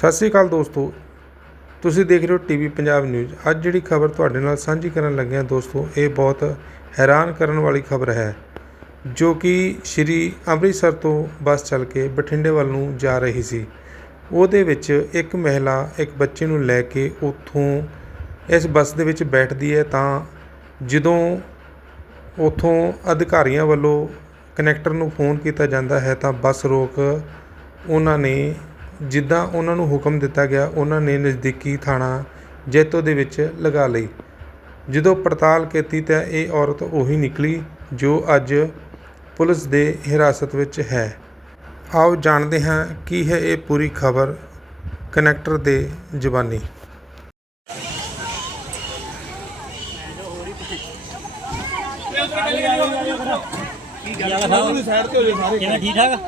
ਸਤਿ ਸ੍ਰੀ ਅਕਾਲ ਦੋਸਤੋ। ਤੁਸੀਂ ਦੇਖ ਰਹੇ ਹੋ ਟੀਵੀ ਪੰਜਾਬ ਨਿਊਜ਼ ਅੱਜ ਜਿਹੜੀ ਖਬਰ ਤੁਹਾਡੇ ਨਾਲ ਸਾਂਝੀ ਕਰਨ ਲੱਗੇ ਹਾਂ ਦੋਸਤੋ, ਇਹ ਬਹੁਤ ਹੈਰਾਨ ਕਰਨ ਵਾਲੀ ਖਬਰ ਹੈ, ਜੋ ਕਿ ਸ਼੍ਰੀ ਅੰਮ੍ਰਿਤਸਰ ਤੋਂ ਬੱਸ ਚੱਲ ਕੇ ਬਠਿੰਡੇ ਵੱਲ ਨੂੰ ਜਾ ਰਹੀ ਸੀ। ਉਹਦੇ ਵਿੱਚ ਇੱਕ ਮਹਿਲਾ, ਇੱਕ ਬੱਚੇ ਨੂੰ ਲੈ ਕੇ ਉੱਥੋਂ ਇਸ ਬੱਸ ਦੇ ਵਿੱਚ ਬੈਠਦੀ ਹੈ ਤਾਂ ਜਦੋਂ ਉੱਥੋਂ ਅਧਿਕਾਰੀਆਂ ਵੱਲੋਂ ਕਨੈਕਟਰ ਨੂੰ ਫੋਨ ਕੀਤਾ ਜਾਂਦਾ ਹੈ ਤਾਂ ਬੱਸ ਰੋਕ ਉਹਨਾਂ ਨੇ ਜਿੱਦਾਂ ਉਹਨਾਂ ਨੂੰ ਹੁਕਮ ਦਿੱਤਾ ਗਿਆ, ਉਹਨਾਂ ਨੇ ਨਜ਼ਦੀਕੀ ਥਾਣਾ ਜੈਤੋ ਦੇ ਵਿੱਚ ਲਗਾ ਲਈ। ਜਦੋਂ ਪੜਤਾਲ ਕੀਤੀ ਤਾਂ ਇਹ ਔਰਤ ਉਹੀ ਨਿਕਲੀ ਜੋ ਅੱਜ ਪੁਲਿਸ ਦੇ ਹਿਰਾਸਤ ਵਿੱਚ ਹੈ। ਆਓ ਜਾਣਦੇ ਹਾਂ ਕੀ ਹੈ ਇਹ ਪੂਰੀ ਖਬਰ ਕਨੈਕਟਰ ਦੇ ਜਬਾਨੀ। ਕਿਵੇਂ ਠੀਕ ਠਾਕ?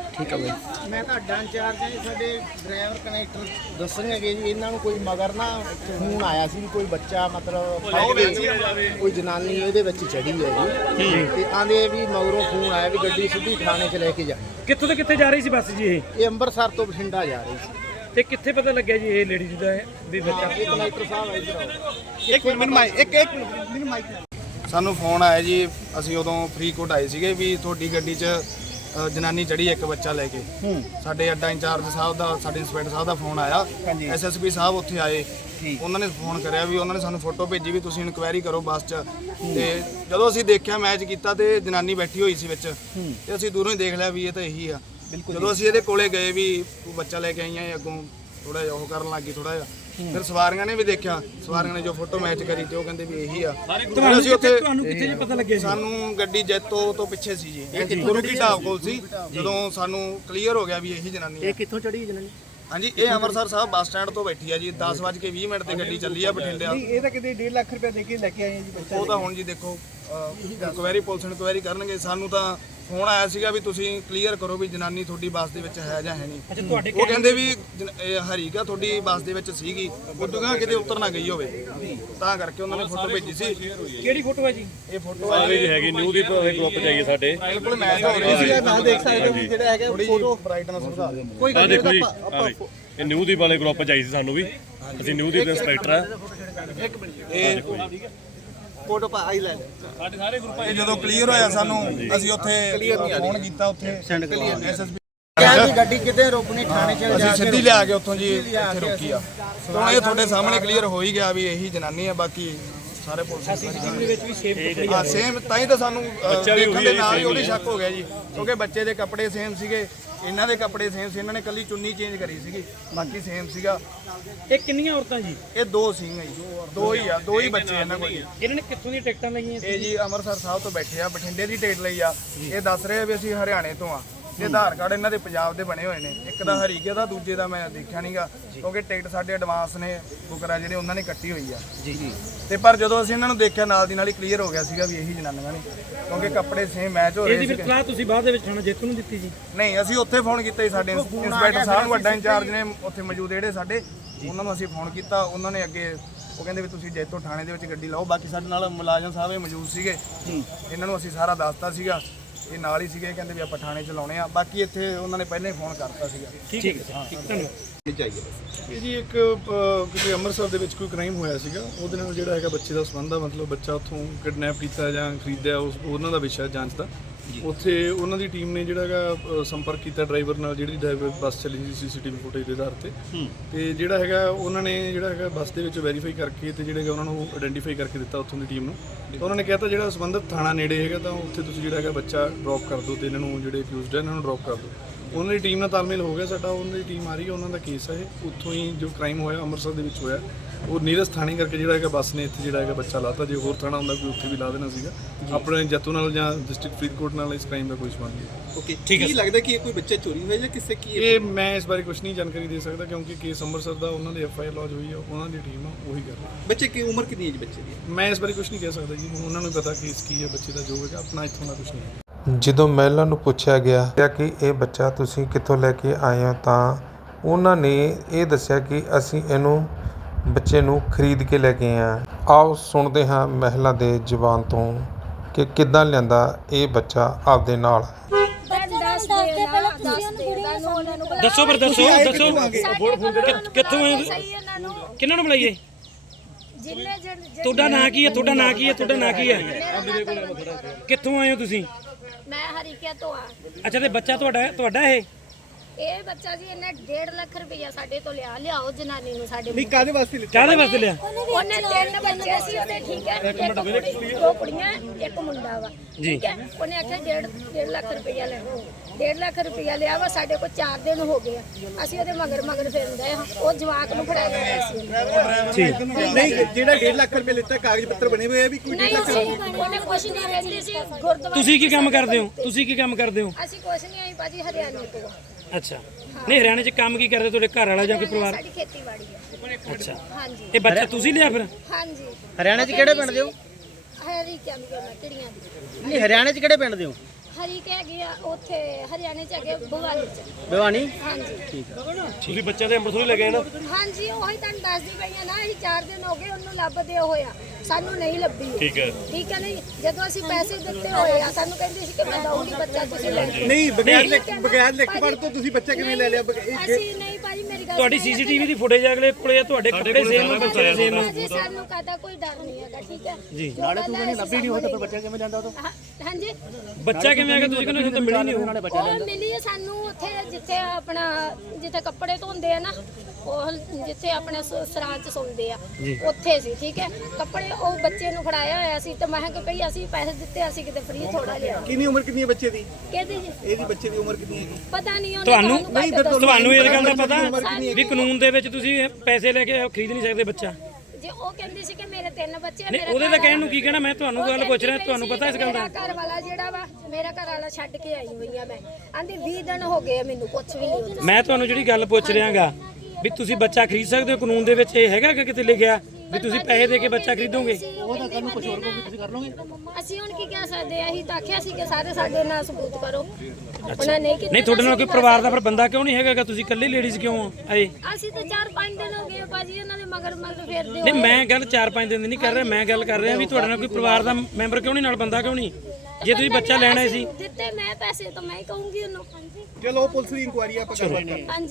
ਮੈਂ ਤਾਂ ਅੱਡਾ ਇੰਚਾਰਜ ਹਾਂ ਜੀ, ਸਾਡੇ ਡਰਾਈਵਰ ਕਨੈਕਟਰ ਦੱਸਣਗੇ ਜੀ ਇਹਨਾਂ ਨੂੰ ਕੋਈ ਮਗਰ ਨਾ ਫੋਨ ਆਇਆ ਸੀ ਵੀ ਕੋਈ ਬੱਚਾ ਮਤਲਬ ਕੋਈ ਜਨਾਨੀ ਇਹਦੇ ਵਿੱਚ ਚੜੀ ਹੈ ਜੀ। ਤੇ ਆਂਦੇ ਵੀ ਮਗਰੋਂ ਫੋਨ ਆਇਆ ਵੀ ਗੱਡੀ ਸਿੱਧੀ ਥਾਣੇ 'ਚ ਲੈ ਕੇ ਜਾ। ਕਿੱਥੋਂ ਤੋਂ ਕਿੱਥੇ ਜਾ ਰਹੀ ਸੀ ਬੱਸ ਜੀ ਇਹ? ਇਹ ਅੰਮ੍ਰਿਤਸਰ ਤੋਂ ਬਠਿੰਡਾ ਜਾ ਰਹੀ ਸੀ। ਤੇ ਕਿੱਥੇ ਪਤਾ ਲੱਗਿਆ ਜੀ ਇਹ ਲੇਡੀ ਦਾ ਹੈ ਵੀ ਬੱਚਾ? ਇਹ ਕਨੈਕਟਰ ਸਾਹਿਬ ਹੈ ਜੀ ਇੱਕ ਮਿੰਟ ਮਾਈਕ ਇੱਕ ਇੱਕ ਮਿੰਟ ਮਾਈਕ ਸਾਨੂੰ ਫੋਨ ਆਇਆ ਜੀ ਅਸੀਂ ਉਦੋਂ ਫਰੀਦਕੋਟ ਆਏ ਸੀਗੇ ਵੀ ਤੁਹਾਡੀ ਗੱਡੀ 'ਚ ਅ, ਜਨਾਨੀ ਚੜੀ ਇੱਕ ਬੱਚਾ ਲੈ ਕੇ। ਸਾਡੇ ਅੱਡਾ ਇੰਚਾਰਜ ਸਾਹਿਬ ਦਾ ਸਾਡੇ ਇੰਸਪੈਕਟਰ ਸਾਹਿਬ ਦਾ ਫੋਨ ਆਇਆ। ਐਸਐਸਪੀ ਸਾਹਿਬ ਉੱਥੇ ਆਏ। ਉਹਨਾਂ ਨੇ ਫੋਨ ਕਰਿਆ ਵੀ ਉਹਨਾਂ ਨੇ ਸਾਨੂੰ ਫੋਟੋ ਭੇਜੀ ਵੀ ਤੁਸੀਂ ਇਨਕੁਆਇਰੀ ਕਰੋ ਬੱਸ 'ਚ। ਤੇ ਜਦੋਂ ਅਸੀਂ ਦੇਖਿਆ ਮੈਚ ਕੀਤਾ ਤੇ ਜਨਾਨੀ ਬੈਠੀ ਹੋਈ ਸੀ ਵਿੱਚ। ਤੇ ਅਸੀਂ ਦੂਰੋਂ ਹੀ ਦੇਖ ਲਿਆ ਵੀ ਇਹ ਤਾਂ ਇਹੀ ਆ। ਜਦੋਂ ਅਸੀਂ ਇਹਦੇ ਕੋਲੇ ਗਏ ਵੀ ਤੂੰ ਬੱਚਾ ਲੈ ਕੇ ਆਈਆਂ ਇਹ ਅੱਗੋਂ ਥੋੜਾ ਜਿਹਾ ਉਹ ਕਰਨ ਲੱਗੀ ਥੋੜਾ ਜਿਹਾ। ਫਿਰ ਸਵਾਰੀਆਂ ਨੇ ਵੀ ਦੇਖਿਆ ਸਵਾਰੀਆਂ ਨੇ ਜੋ ਫੋਟੋ ਮੈਚ ਕਰੀ ਤੇ ਉਹ ਕਹਿੰਦੇ ਵੀ ਇਹੀ ਆ। ਫਿਰ ਅਸੀਂ ਉੱਥੇ ਤੁਹਾਨੂੰ ਕਿੱਥੇ ਜੀ ਪਤਾ ਲੱਗਿਆ ਸਾਨੂੰ ਗੱਡੀ ਜੈਤੋ ਤੋਂ ਪਿੱਛੇ ਸੀ ਜੀ। ਇਹ ਗੁਰੂ ਕੀ ਢਾਬ ਕੋਲ ਸੀ। ਜਦੋਂ ਸਾਨੂੰ ਕਲੀਅਰ ਹੋ ਗਿਆ ਵੀ ਇਹੀ ਜਨਾਨੀ ਹੈ ਇਹ ਕਿੱਥੋਂ ਚੜੀ ਜਨਾਨੀ? ਹਾਂਜੀ ਇਹ ਅੰਮ੍ਰਿਤਸਰ ਸਾਹਿਬ ਬੱਸ ਸਟੈਂਡ ਤੋਂ ਬੈਠੀ ਆ ਜੀ। 10:20 ਮਿੰਟ ਤੇ ਗੱਡੀ ਚੱਲੀ ਆ ਬਠਿੰਡੇ ਵੱਲ। ਇਹ ਤਾਂ ਕਿਤੇ 1.5 ਲੱਖ ਰੁਪਏ ਦੇ ਕੇ ਲੈ ਕੇ ਆਏ ਜੀ ਬੱਚਾ ਉਹ ਤਾਂ ਹੁਣ ਜੀ ਦੇਖੋ ਇਨਕੁਆਇਰੀ ਪੁਲਿਸ ਇਨਕੁਆਇਰੀ ਕਰਨਗੇ। ਸਾਨੂੰ ਤਾਂ ਫੋਨ ਆਇਆ ਸੀਗਾ ਵੀ ਤੁਸੀਂ ਕਲੀਅਰ ਕਰੋ ਵੀ ਜਨਾਨੀ ਤੁਹਾਡੀ ਬੱਸ ਦੇ ਵਿੱਚ ਹੈ ਜਾਂ ਹੈ ਨਹੀਂ। ਅੱਛਾ ਤੁਹਾਡੇ ਉਹ ਕਹਿੰਦੇ ਵੀ ਜਨ- ਇਹ ਹਰੀਕਾ ਤੁਹਾਡੀ ਬੱਸ ਦੇ ਵਿੱਚ ਸੀਗੀ। ਉਦੋਂ ਕਹਾਂ ਕਿਤੇ ਉਤਰ ਨਾ ਗਈ ਹੋਵੇ। ਤਾਂ ਕਰਕੇ ਉਹਨਾਂ ਨੇ ਫੋਟੋ ਭੇਜੀ ਸੀ। ਕਿਹੜੀ ਫੋਟੋ ਹੈ ਜੀ? ਇਹ ਫੋਟੋ ਆ ਜੀ। ਹੈਗੀ ਨਿਊ ਦੀ ਗਰੁੱਪ ਚਾਹੀਏ ਸਾਡੇ। ਬਿਲਕੁਲ ਮੈਚ ਹੋ ਰਹੀ ਸੀ। ਨਾਲ ਦੇਖ ਸਕਦੇ ਹੋ ਵੀ ਜਿਹੜਾ ਹੈਗਾ ਜਿਹੀ ਬ੍ਰਾਈਟਨੈਸ ਵਧਾ ਦਿਓ ਕੋਈ ਆ ਗੱਲ ਨਹੀਂ ਦੇਖੋ ਜੀ ਆਪਾਂ ਆਹ ਦੇਖੋ ਇਹ ਨਿਊ ਦੀ ਵਾਲੇ ਗਰੁੱਪ ਚਾਹੀਏ ਸੀ ਸਾਨੂੰ ਵੀ। ਅਸੀਂ ਨਿਊ ਦੀ ਇੰਸਪੈਕਟਰ ਆ। ਇਹ ਫੋਟੋ ਪਾ ਆਈ ਲੈ ਲੈ ਇਹ ਜਦੋਂ ਕਲੀਅਰ ਹੋਇਆ ਸਾਨੂੰ ਅਸੀਂ ਉੱਥੇ ਫੋਨ ਕੀਤਾ ਉੱਥੇ। ਸੈਂਡ ਐਸਐਸਪੀ ਕਿਹਾ ਜੀ ਗੱਡੀ ਕਿਤੇ ਰੋਕਣੀ ਥਾਣੇ 'ਚ ਜਾ ਅਸੀਂ ਕੇ ਸਿੱਧੀ ਲਿਆ ਕੇ ਉੱਥੋਂ ਜੀ ਇੱਥੇ ਰੋਕੀ ਆ। ਹੁਣ ਇਹ ਤੁਹਾਡੇ ਸਾਹਮਣੇ ਕਲੀਅਰ ਹੋ ਹੀ ਗਿਆ ਵੀ ਇਹੀ ਜਨਾਨੀ ਆ ਬਾਕੀ ਸਾਰੇ ਪੁਲਿਸ ਦੇ ਵਿੱਚ ਵੀ ਸੇਮ ਹਾਂ। ਸੇਮ ਤਾਂ ਹੀ ਤਾਂ ਸਾਨੂੰ ਅ, ਦੇਖਣ ਦੇ ਨਾਲ ਹੀ ਉਹਦੀ ਸ਼ੱਕ ਹੋ ਗਿਆ ਜੀ। ਕਿਉਂਕਿ ਬੱਚੇ ਦੇ ਕੱਪੜੇ ਸੇਮ ਸੀਗੇ ਇਹਨਾਂ ਦੇ ਕੱਪੜੇ ਸੇਮ ਸੀ ਇਹਨਾਂ ਨੇ ਕੱਲੀ ਚੁੰਨੀ ਚੇਂਜ ਕਰੀ ਸੀਗੀ ਬਾਕੀ ਸੇਮ ਸੀਗਾ। ਇਹ ਕਿੰਨੀਆਂ ਔਰਤਾਂ ਜੀ? ਇਹ ਦੋ ਸੀਗੇ ਜੀ। ਦੋ ਹੀ ਆ ਦੋ ਹੀ ਬੱਚੇ ਇਹਨਾਂ ਕੋਲ ਜੀ। ਇਹਨਾਂ ਨੇ ਕਿੱਥੋਂ ਦੀਆਂ ਟਿਕਟਾਂ ਲਈਆਂ ਸੀ ਇਹ ਜੀ ਅੰਮ੍ਰਿਤਸਰ ਸਾਹਿਬ ਤੋਂ ਬੈਠੇ ਆ ਬਠਿੰਡੇ ਦੀ ਟਿਕਟ ਲਈ ਆ। ਇਹ ਦੱਸ ਰਹੇ ਆ ਵੀ ਅਸੀਂ ਹਰਿਆਣੇ ਤੋਂ ਆ। ਤੇ ਆਧਾਰ ਕਾਰਡ ਇਹਨਾਂ ਦੇ ਪੰਜਾਬ ਦੇ ਬਣੇ ਹੋਏ ਨੇ। ਇੱਕ ਦਾ ਹਰੀਕੇ ਦਾ ਦੂਜੇ ਦਾ ਮੈਂ ਦੇਖਿਆ ਨਹੀਂਗਾ ਕਿਉਂਕਿ ਟਿਕਟ ਸਾਡੇ ਐਡਵਾਂਸ ਨੇ ਬੁਕਰਾ ਜਿਹੜੇ ਉਹਨਾਂ ਨੇ ਕੱਟੀ ਹੋਈ ਆ। ਜੀ ਜੀ। ਤੇ ਪਰ ਜਦੋਂ ਅਸੀਂ ਇਹਨਾਂ ਨੂੰ ਦੇਖਿਆ ਨਾਲ ਦੀ ਨਾਲ ਹੀ ਕਲੀਅਰ ਹੋ ਗਿਆ ਸੀਗਾ ਵੀ ਇਹੀ ਜਨਾਨੀਆਂ ਨੇ। ਕਿਉਂਕਿ ਕੱਪੜੇ ਸੇਮ ਮੈਚ ਹੋ ਰਹੇ ਇਹਦੀ ਫਿਰ ਸਲਾਹ ਤੁਸੀਂ ਬਾਅਦ ਦੇ ਵਿੱਚ ਹੁਣ ਜੇਤੂ ਨੂੰ ਦਿੱਤੀ ਜੀ। ਨਹੀਂ ਅਸੀਂ ਉੱਥੇ ਫੋਨ ਕੀਤਾ ਜੀ ਸਾਡੇ ਇੰਸਪੈਕਟਰ ਸਾਹਿਬ ਨੂੰ ਵੱਡਾ ਇੰਚਾਰਜ ਨੇ ਉੱਥੇ ਮੌਜੂਦ ਜਿਹੜੇ ਸਾਡੇ ਉਹਨਾਂ ਨੂੰ ਅਸੀਂ ਫੋਨ ਕੀਤਾ। ਉਹਨਾਂ ਨੇ ਅੱਗੇ ਉਹ ਕਹਿੰਦੇ ਵੀ ਤੁਸੀਂ ਜੈਤੋ ਥਾਣੇ ਦੇ ਵਿੱਚ ਗੱਡੀ ਲਾਓ। ਬਾਕੀ ਸਾਡੇ ਨਾਲ ਮੁਲਾਜ਼ਮ ਸਾਹਿਬ ਇਹ ਮੌਜੂਦ ਸੀਗੇ। ਇਹਨਾਂ ਨੂੰ ਅਸੀਂ ਸਾਰਾ ਦੱਸਤਾ ਸੀਗਾ। ਇਹ ਨਾਲ ਹੀ ਸੀਗੇ ਕਹਿੰਦੇ ਵੀ ਆਪਾਂ ਥਾਣੇ ਚ ਲਾਉਣੇ ਆ। ਬਾਕੀ ਇੱਥੇ ਉਹਨਾਂ ਨੇ ਪਹਿਲਾਂ ਹੀ ਫੋਨ ਕਰਤਾ ਸੀਗਾ। ਠੀਕ ਹੈ ਇਹ ਜੀ ਇੱਕ ਅਹ, ਕਿਤੇ ਅੰਮ੍ਰਿਤਸਰ ਦੇ ਵਿੱਚ ਕੋਈ ਕ੍ਰਾਈਮ ਹੋਇਆ ਸੀਗਾ ਉਹਦੇ ਨਾਲ ਜਿਹੜਾ ਹੈਗਾ ਬੱਚੇ ਦਾ ਸੰਬੰਧ ਆ ਮਤਲਬ ਬੱਚਾ ਉੱਥੋਂ ਕਿਡਨੈਪ ਕੀਤਾ ਜਾਂ ਖਰੀਦਿਆ ਉਸ ਉਹਨਾਂ ਦਾ ਵਿਸ਼ਾ ਜਾਂਚ ਦਾ। ਉੱਥੇ ਉਹਨਾਂ ਦੀ ਟੀਮ ਨੇ ਜਿਹੜਾ ਹੈਗਾ ਸੰਪਰਕ ਕੀਤਾ ਡਰਾਈਵਰ ਨਾਲ ਜਿਹੜੀ ਡਰਾਈਵਰ ਬੱਸ ਚੱਲੀ ਸੀ ਸੀਸੀਟੀਵੀ ਫੁਟੇਜ ਦੇ ਆਧਾਰ ਤੇ। ਤੇ ਜਿਹੜਾ ਹੈਗਾ ਉਹਨਾਂ ਨੇ ਜਿਹੜਾ ਹੈਗਾ ਬੱਸ ਦੇ ਵਿੱਚ ਵੈਰੀਫਾਈ ਕਰਕੇ ਤੇ ਜਿਹੜੇ ਹੈਗਾ ਉਹਨਾਂ ਨੂੰ ਆਇਡੈਂਟੀਫਾਈ ਕਰਕੇ ਦਿੱਤਾ ਉੱਥੋਂ ਦੀ ਟੀਮ ਨੂੰ। ਤਾਂ ਉਹਨਾਂ ਨੇ ਕਹਿਤਾ ਜਿਹੜਾ ਸੰਬੰਧਿਤ ਥਾਣਾ ਨੇੜੇ ਹੈਗਾ ਤਾਂ ਉੱਥੇ ਤੁਸੀਂ ਜਿਹੜਾ ਹੈਗਾ ਬੱਚਾ ਡ੍ਰੌਪ ਕਰ ਦਿਓ ਤੇ ਇਹਨਾਂ ਨੂੰ ਜਿਹੜੇ ਅਕਿਊਜ਼ਡ ਹੈ ਇਹਨਾਂ ਨੂੰ ਡ੍ਰੌਪ ਕਰ ਦਿਓ। ਉਹਨਾਂ ਦੀ ਟੀਮ ਨਾਲ ਤਾਲਮੇਲ ਹੋ ਗਿਆ ਸਾਡਾ ਉਹਨਾਂ ਦੀ ਟੀਮ ਆ ਰਹੀ ਹੈ ਉਹਨਾਂ ਦਾ ਕੇਸ ਹੈ ਇਹ। ਉੱਥੋਂ ਹੀ ਜੋ ਕ੍ਰਾਈਮ ਹੋਇਆ ਅੰਮ੍ਰਿਤਸਰ ਦੇ ਵਿੱਚ ਹੋਇਆ। ਉਹ ਨੀਰਜ ਥਾਣੇ ਕਰਕੇ ਜਿਹੜਾ ਹੈਗਾ ਬੱਸ ਨੇ ਇੱਥੇ ਜਿਹੜਾ ਹੈਗਾ ਬੱਚਾ ਲਾਤਾ ਜੇ ਹੋਰ ਥਾਣਾ ਹੁੰਦਾ ਕੋਈ ਉੱਥੇ ਵੀ ਲਾ ਦੇਣਾ ਸੀਗਾ। ਆਪਣੇ ਜੱਤੂ ਨਾਲ ਜਾਂ ਡਿਸਟ੍ਰਿਕਟ ਫਰੀਦਕੋਟ ਨਾਲ ਇਸ ਕ੍ਰਾਈਮ ਦਾ ਕੋਈ ਸੰਬੰਧ ਨਹੀਂ। ਓਕੇ ਕੀ ਲੱਗਦਾ ਕਿ ਇਹ ਕੋਈ ਬੱਚਾ ਚੋਰੀ ਹੋਇਆ ਜਾਂ ਕਿਸੇ ਕੀ ਇਹ ਮੈਂ ਇਸ ਬਾਰੇ ਕੁਝ ਨਹੀਂ ਜਾਣਕਾਰੀ ਦੇ ਸਕਦਾ ਕਿਉਂਕਿ ਕੇਸ ਅੰਮ੍ਰਿਤਸਰ ਦਾ ਉਹਨਾਂ ਦੀ ਐਫ ਆਈ ਆਰ ਲੌਜ ਹੋਈ ਹੈ ਉਹਨਾਂ ਦੀ ਟੀਮ ਆ ਉਹੀ ਕਰ ਰਹੀ ਹੈ। ਬੱਚੇ ਕੀ ਉਮਰ ਕਿੰਨੀ ਹੈ ਜੀ ਬੱਚੇ ਦੀ? ਮੈਂ ਇਸ ਬਾਰੇ ਕੁਝ ਨਹੀਂ ਕਹਿ ਸਕਦਾ ਜੀ ਉਹਨਾਂ ਨੂੰ ਪਤਾ ਕੇਸ ਕੀ ਹੈ ਬੱਚੇ ਦਾ ਜੋ ਹੈਗਾ ਆਪਣਾ ਇੱਥੋਂ ਦਾ ਕੁਝ ਨਹੀਂ। ਹੈ ਜਦੋਂ ਮਹਿਲਾ ਨੂੰ ਪੁੱਛਿਆ ਗਿਆ ਕਿ ਇਹ ਬੱਚਾ ਤੁਸੀਂ ਕਿੱਥੋਂ ਲੈ ਕੇ ਆਏ ਹੋ ਤਾਂ ਉਹਨਾਂ ਨੇ ਇਹ ਦੱਸਿਆ ਕਿ ਅਸੀਂ ਇਹਨੂੰ ਬੱਚੇ ਨੂੰ ਖਰੀਦ ਕੇ ਲੈ ਕੇ ਆਏ ਹਾਂ। ਆਓ ਸੁਣਦੇ ਹਾਂ ਮਹਿਲਾ ਦੇ ਜ਼ੁਬਾਨ ਤੋਂ ਕਿ ਕਿੱਦਾਂ ਲਿਆਂਦਾ ਇਹ ਬੱਚਾ ਆਪਦੇ ਨਾਲ। ਦੱਸ ਪਰ ਦੱਸੋ ਦੱਸੋ ਕਿ- ਕਿੱਥੋਂ ਆਏ ਕਿਹਨਾਂ ਨੂੰ ਬੁਲਾਈਏ? ਜਿੰਨੇ ਜਣ ਜਿੰਨੇ- ਤੁਹਾਡਾ ਨਾਂ ਕੀ ਹੈ? ਤੁਹਾਡਾ ਨਾਂ ਕੀ ਹੈ? ਤੁਹਾਡਾ ਨਾਂ ਕੀ ਹੈ। ਕਿੱਥੋਂ ਆਏ ਹੋ ਤੁਸੀਂ? ਮੈਂ ਹਰੀਕਿਆ ਤੋਂ ਆ। ਅੱਛਾ ਤੇ ਬੱਚਾ ਤੁਹਾਡਾ ਤੁਹਾਡਾ ਇਹ? ਇਹ ਬੱਚਾ ਜੀ ਇਹਨੇ 1.5 ਲੱਖ ਰੁਪਇਆ ਸਾਡੇ ਤੋਂ ਲਿਆ ਲਿਆਓ ਜਨਾਨੀ ਨੂੰ ਸਾਡੇ ਨਹੀਂ ਕਾਦੇ ਵਾਸਤੇ ਲਿੱਤਾ? ਕਾਹਦੇ ਵਾਸਤੇ ਲਿਆ? ਉਹਨੇ ਤਿੰਨ ਬੱਚੇ ਸੀ ਉਹਦੇ ਠੀਕ ਹੈ ਇੱਕ ਕੁੜੀ ਦੋ ਕੁੜੀਆਂ ਇੱਕ ਮੁੰਡਾ ਵਾ। ਠੀਕ ਹੈ? ਉਹਨੇ ਆਖਿਆ 1.5 1.5 ਲੱਖ ਰੁਪਇਆ ਲੈਣਾ 1.5 ਲੱਖ ਰੁਪਇਆ ਲਿਆ ਵਾ ਸਾਡੇ ਕੋਲ 4 ਦਿਨ ਹੋ ਗਏ ਆ। ਅਸੀਂ ਉਹਦੇ ਮਗਰ ਮਗਰ ਫਿਰਦੇ ਆ ਉਹ ਜਵਾਕ ਨੂੰ ਫੜਾ ਲਿਆ ਸੀ। ਨਹੀਂ ਜਿਹੜਾ 1.5 ਲੱਖ ਰੁਪਏ ਲਿੱਤਾ ਕਾਗਜ਼ ਪੱਤਰ ਬਣੇ ਹੋਏ ਆ ਵੀ ਕੋਈ ਨਹੀਂ ਅਸੀਂ ਉਹਨੇ ਕੁਛ ਨਹੀਂ ਰਹਿੰਦੀ ਸੀ। ਗੁਰਦੁਆਰਾ ਤੁਸੀਂ ਕੀ ਕੰਮ ਕਰਦੇ ਹੋ? ਤੁਸੀਂ ਕੀ ਕੰਮ ਕਰਦੇ ਹੋ? ਅਸੀਂ ਕੁਛ ਨਹੀਂ ਆਈ ਭਾਜੀ ਹਰਿਆਣੇ ਤੋਂ। ਅੱਛਾ। ਨਹੀਂ ਹਰਿਆਣੇ 'ਚ ਕੰਮ ਕੀ ਕਰਦੇ ਤੁਹਾਡੇ ਘਰ ਵਾਲਾ ਜਾਂ ਕੋਈ ਪਰਿਵਾਰ? ਸਾਡੀ ਖੇਤੀਬਾੜੀ ਹੈ ਅੱਛਾ। ਹਾਂਜੀ। ਇਹ ਬੱਚਾ ਤੁਸੀਂ ਲਿਆ ਫਿਰ? ਹਾਂਜੀ। ਹਰਿਆਣੇ 'ਚ ਕਿਹੜੇ ਪਿੰਡ ਦੇ ਹੋ? ਹਰੀ ਕਿਆ ਮੈਂ ਕਹਿਣਾ ਕਿਹੜੀਆਂ? ਦੀ ਨਹੀਂ ਹਰਿਆਣੇ 'ਚ ਕਿਹੜੇ ਪਿੰਡ ਦੇ ਹੋ? ਹਰੀ ਕਹਿ ਗਿਆ ਉੱਥੇ ਹਰਿਆਣੇ ਚ ਹੈਗੇ ਭਗਵਾਨੀ ਚ। ਭਿਵਾਨੀ? ਹਾਂਜੀ। ਤੁਸੀਂ ਬੱਚਾ ਦੇ ਅੰਮ੍ਰਿਤਸਰ ਹੀ ਲੈ ਗਏ ਨਾ? ਹਾਂਜੀ ਉਹੀ ਤੁਹਾਨੂੰ ਦੱਸਦੀ ਪਈ ਆ ਨਾ ਅਸੀਂ 4 ਦਿਨ ਹੋ ਗਏ ਉਹਨੂੰ ਲੱਭਦੇ ਹੋਇਆ ਸਾਨੂੰ ਨਹੀਂ ਲੱਭੀ। ਠੀਕ ਹੈ। ਠੀਕ ਹੈ ਨਹੀਂ? ਜਦੋਂ ਅਸੀਂ ਪੈਸੇ ਦਿੱਤੇ ਹੋਏ ਆ ਸਾਨੂੰ ਕਹਿੰਦੇ ਸੀ ਕਿ ਮੈਂ ਦਊਂਗੀ ਬੱਚਾ ਤੁਸੀਂ ਲੈ ਨਹੀਂ ਬਗੈਰ ਬਗੈਰ ਲਿਖ ਪੜ੍ਹ ਤੋਂ ਤੁਸੀਂ ਬੱਚਾ ਕਿਵੇਂ ਲੈ ਲਿਆ? ਅਸੀਂ ਨਹੀਂ ਤੁਹਾਡੀ। ਸੀਸੀਟੀਵੀ ਦੀ ਫੁਟੇਜ ਅਗਲੇ ਕੋਲੇ ਆ ਤੁਹਾਡੇ ਕੱਪੜੇ ਸੇਮ ਆ ਬੱਚੇ ਦੇ ਸੇਮ ਆ। ਭਾਜੀ ਸਾਨੂੰ ਕਾਹਦਾ ਕੋਈ ਡਰ ਨਹੀਂ ਹੈਗਾ ਠੀਕ ਹੈ? ਜੀ। ਨਾਲੇ ਤੂੰ ਕਹਿੰਦੀ ਲੱਭੀ ਨਹੀਂ ਹੋਇਆ ਤਾਂ ਬੱਚਾ ਕਿਵੇਂ ਜਾਂਦਾ ਉਦੋਂ? ਹਾਂਜੀ? ਬੱਚਾ ਕਿਵੇਂ ਆ ਗਿਆ ਤੁਸੀਂ ਕਹਿੰਦੇ ਹੁਣ ਤਾਂ ਮਿਲੀ ਨਹੀਂ ਉਹ। ਉਹ ਮਿਲੀ ਹੈ ਸਾਨੂੰ ਉੱਥੇ ਜਿੱਥੇ ਆਪਣਾ ਜਿੱਥੇ ਕੱਪੜੇ ਧੋਂਦੇ ਆ ਨਾ ਉਹ ਜਿੱਥੇ ਆਪਣੇ ਸ- ਸਰਾਂ ਚ ਸੌਂਦੇ ਆ। ਉੱਥੇ ਸੀ ਠੀਕ ਹੈ? ਕੱਪੜੇ ਉਹ ਬੱਚੇ ਨੂੰ ਫੜਾਇਆ ਹੋਇਆ ਸੀ ਤੇ ਮੈਂ ਕਿਹਾ ਕਿ ਭਈ ਅਸੀਂ ਪੈਸੇ ਦਿੱਤੇ ਅਸੀਂ ਕਿਤੇ ਫ੍ਰੀ ਥੋੜਾ ਲਿਆ ਕਿੰਨੀ ਉਮਰ ਕਿੰਨੀ ਹੈ ਬੱਚੇ ਦੀ? ਕਹਿੰਦੀ ਜੀ? ਇਹਦੀ ਬੱਚੇ ਦੀ ਉਮਰ ਕਿੰਨੀ ਹੈਗੀ? ਪਤਾ ਨਹੀਂ ਉਹਨੇ ਤੁਹਾਨੂੰ ਦੱਸਿਆ। ਤੁਹਾਨੂੰ ਇਹ ਗੱਲ ਦਾ ਪਤਾ? ਵੀ ਕਾਨੂੰਨ ਦੇ ਵਿੱਚ ਤੁਸੀਂ ਪੈਸੇ ਲੈ ਕੇ ਖਰੀਦ ਨਹੀਂ ਸਕਦੇ ਬੱਚਾ। ਜੇ ਉਹ ਕਹਿੰਦੀ ਸੀ ਕਿ ਮੇਰੇ ਤਿੰਨ ਬੱਚੇ ਆ, ਨਹੀਂ ਮੇਰਾ ਉਹਦੇ ਘਰ ਤਾਂ ਕਹਿਣ ਨੂੰ ਕੀ ਕਹਿਣਾ ਮੈਂ ਤੁਹਾਨੂੰ ਗੱਲ ਪੁੱਛ ਰਿਹਾ ਤੁਹਾਨੂੰ ਪਤਾ ਇਸ ਗੱਲ ਦਾ? ਮੇਰਾ ਘਰ ਵਾਲਾ ਜਿਹੜਾ ਵਾ ਮੇਰਾ ਘਰ ਵਾਲਾ ਛੱਡ ਕੇ ਆਈ ਹੋਈ ਆ ਮੈਂ। ਆਂਦੀ 20 ਦਿਨ ਹੋ ਗਏ ਆ ਮੈਨੂੰ ਕੁਝ ਵੀ ਨਹੀਂ ਮੈਂ ਤੁਹਾਨੂੰ ਜਿਹੜੀ ਗੱਲ ਪੁੱਛ ਰਿਹਾਗਾ ਵੀ ਤੁਸੀਂ ਬੱਚਾ ਖਰੀਦ ਸਕਦੇ ਹੋ? ਕਾਨੂੰਨ ਦੇ ਵਿੱਚ ਇਹ ਹੈਗਾ ਕਿ ਕਿਤੇ ਲਿਖਿਆ? ਵੀ ਤੁਸੀਂ ਪੈਸੇ ਦੇ ਕੇ ਬੱਚਾ ਖਰੀਦੋਗੇ? ਉਹ ਤਾਂ ਕੱਲ ਕੁਝ ਹੋਰ ਤੁਸੀਂ ਕਰ ਲੋਗੇ ਅਸੀਂ ਹੁਣ ਕੀ ਕਹਿ ਸਕਦੇ ਆ? ਅਸੀਂ ਤਾਂ ਆਖਿਆ ਸੀ ਕਿ ਸਾਰੇ ਸਾਡੇ ਨਾਲ ਸਬੂਤ ਕਰੋ। ਆਪਣਾ ਨਹੀਂ ਕੀਤਾ ਨਹੀਂ ਤੁਹਾਡੇ ਨਾਲ ਕੋਈ ਪਰਿਵਾਰ ਦਾ ਪਰ ਬੰਦਾ ਕਿਉਂ ਨਹੀਂ ਹੈਗਾ ਗਾ? ਤੁਸੀਂ ਇਕੱਲੇ ਲੇਡੀਜ਼ ਕਿਉਂ ਆਏ। ਅਸੀਂ ਤਾਂ 4-5 ਦਿਨ ਹੋ ਗਏ ਆ ਭਾਜੀ ਉਹਨਾਂ ਦੇ ਮਗਰ ਮਗਰ ਫੇਰਦੇ ਨਹੀਂ ਹੋਏ ਮੈਂ ਗੱਲ 4-5 ਦਿਨ ਦੀ ਨਹੀਂ ਕਰ ਰਿਹਾ ਮੈਂ ਗੱਲ ਕਰ ਰਿਹਾ ਵੀ ਤੁਹਾਡੇ ਨਾਲ ਕੋਈ ਪਰਿਵਾਰ ਦਾ ਮੈਂਬਰ ਕਿਉਂ ਨਹੀਂ ਨਾਲ ਬੰਦਾ ਕਿਉਂ ਨਹੀਂ? ਜੇ ਤੁਸੀਂ ਬੱਚਾ ਲੈਣਾ ਸੀ। ਦਿੱਤੇ ਮੈਂ ਪੈਸੇ ਤਾਂ ਮੈਂ ਹੀ ਕਹੂੰਗੀ ਉਹਨੂੰ। ਚਲੋ ਪੁਲਿਸ ਦੀ ਇਨਕੁਆਇਰੀ ਆਪਾਂ ਕਰਵਾਉਂਦੇ ਹਾਂ। ਹਾਂਜੀ।